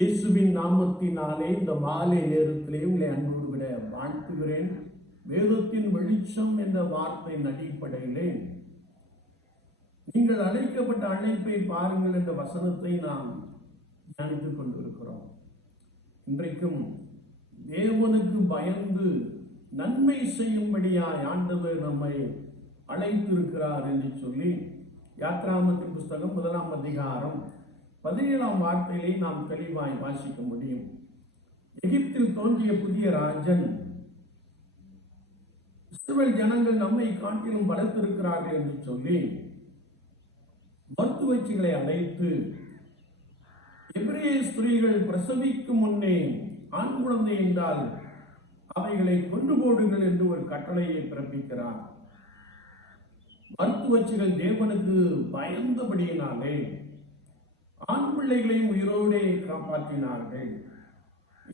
இயேசுவின் நாமத்தினாலே இந்த மாலை நேரத்திலே உங்களை அன்போடு விட வாழ்த்துகிறேன். வேதத்தின் வெளிச்சம் என்ற வார்த்தையின் அடிப்படையிலே நீங்கள் அழைக்கப்பட்ட அழைப்பை பாருங்கள் என்ற வசனத்தை நாம் தியானித்துக் கொண்டிருக்கிறோம். இன்றைக்கும் தேவனுக்கு பயந்து நன்மை செய்யும்படியாய் ஆண்டவர் நம்மை அழைத்திருக்கிறார் என்று சொல்லி யாத்ராமத்தின் புஸ்தகம் முதலாம் அதிகாரம் பதினேழாம் வார்த்தையிலே நாம் தெளிவாய் வாசிக்க முடியும். எகிப்தில் தோன்றிய புதிய ராஜன். இஸ்ரேல் ஜனங்கள் நம்மை காட்டிலும் பலத்திருக்கிறார்கள் என்று சொல்லி மருத்துவச்சிகளை அழைத்து எபிரேய ஸ்திரீகள் பிரசவிக்கும் முன்னே ஆண் குழந்தை என்றால் அவைகளை கொண்டு போடுங்கள் என்று ஒரு கட்டளையை பிறப்பிக்கிறார். மருத்துவச்சிகள் தேவனுக்கு பயந்தபடியினாலே ஆண் பிள்ளைகளையும் உயிரோடே காப்பாற்றினார்கள்.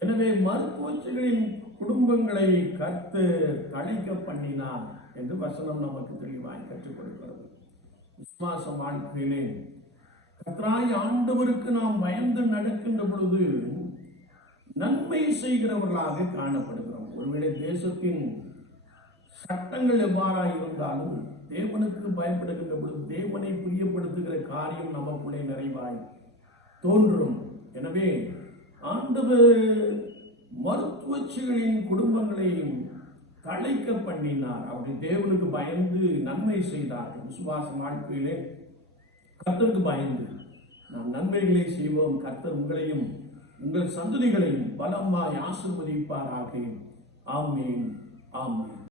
எனவே மருத்துவச்சிகளின் குடும்பங்களை கற்று தழைக்க பண்ணினார் என்று வசனம் நமக்கு தெளிவாய் கற்றுக் கொடுக்கிறது. விசுவாசம் வாழ்க்கையிலே கத்ராய் ஆண்டவருக்கு நாம் பயந்து நடக்கின்ற பொழுது நன்மை செய்கிறவர்களாக காணப்படுகிறோம். ஒருவேளை தேசத்தின் சட்டங்கள் எவ்வாறாக இருந்தாலும் தேவனுக்கு பயப்படுகின்ற பொழுது தேவனை பிரியப்படுத்துகிற காரியம் நம்ம நிறைவாய் தோன்றும். எனவே ஆண்டவர் மருத்துவச்சிகளின் குடும்பங்களையும் தழைக்க பண்ணினார். அப்படி தேவனுக்கு பயந்து நன்மை செய்தார். விசுவாச வாழ்க்கையிலே கர்த்தருக்கு பயந்து நாம் நன்மைகளை செய்வோம். கர்த்தர் உங்களையும் உங்கள் சந்ததிகளையும் பலமாய் ஆசிர்வதிப்பாராக. ஆமேன். ஆமேன்.